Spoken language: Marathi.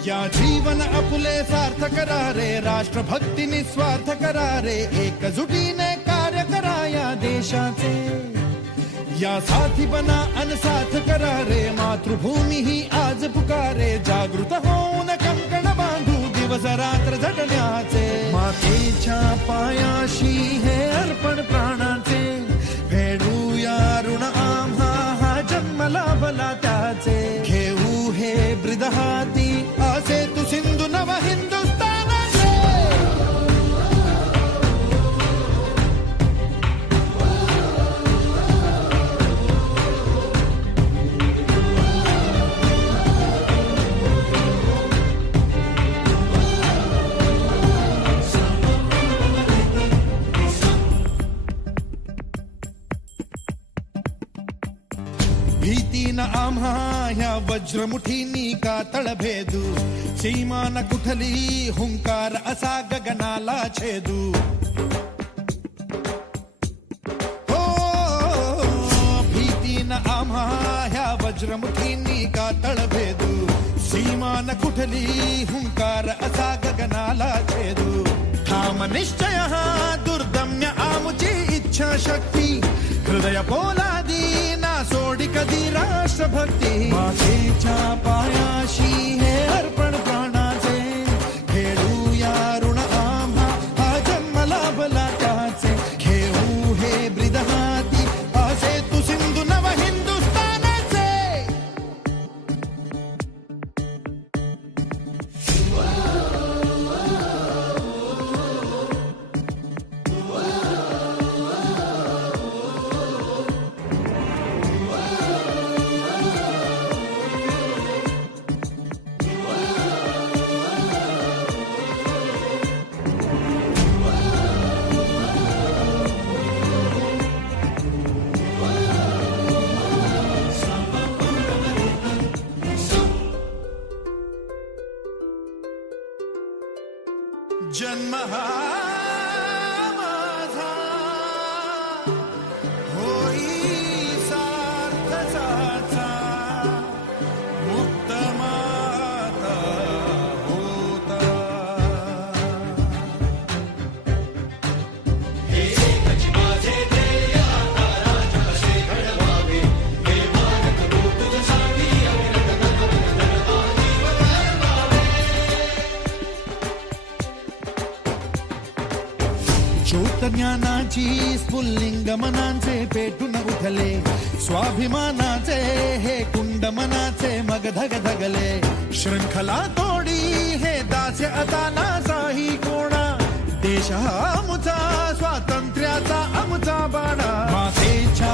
या जीवन आपुले सार्थ करा रे, राष्ट्रभक्ती निस्वार्थ करा रे, एकजुटीने कार्य करा या देशाचे. या साथी बना अनसाथ करा रे, मातृभूमी ही आज पुकारे. जागृत होऊन कंकण बांधू दिवस रात्र झटण्याचे. मातेच्या पायाशी हे अर्पण प्राणाचे, फेडूया ऋण आम्हा हा जन्म लाभला त्याचे. घेऊ हे ब्रिद हाती असे तू सिंधू नव हिंदुस्थानाचे. भीती न आम्हा ह्या वज्रमुठींनी का तळभेदू. सीमा न कुठली हुंकार असा गगनाला छेदू. हो भीती न आम्हा ह्या वज्रमुठींनी का तळभेदू. सीमा न कुठली हुंकार असा गगनाला छेदू. ठाम निश्चय हा दुर्दम्य आमुची इच्छा शक्ती. हृदय पोलादी ना सोडी कधी राष्ट्रभक्ती. मातेच्या पायाशी हे अर्पण प्राणाचे, खेळूया ऋण आम्हा हा जन्म लाभला त्याचे. घेऊ हे ब्रिद हाती असे तू सिंधू नव हिंदुस्थानाचे. जन्म हा माझा होई सार्थकाचा. मुक्त माता होता. हे एकच माझे ध्येय, आता राज कसे घडवावे. हे भारत भू तुझ्यासाठी अविरत ज्योत ज्ञानाची स्फुल्लिंग मनांचे पेटून उठले. स्वाभिमानाचे हे कुंड मनाचे मग धग धगले. शृंखला तोडी हे दास्य आता नासाही कोणा. देश हा आमचा स्वातंत्र्याचा आमचा बाणा. मातेच्या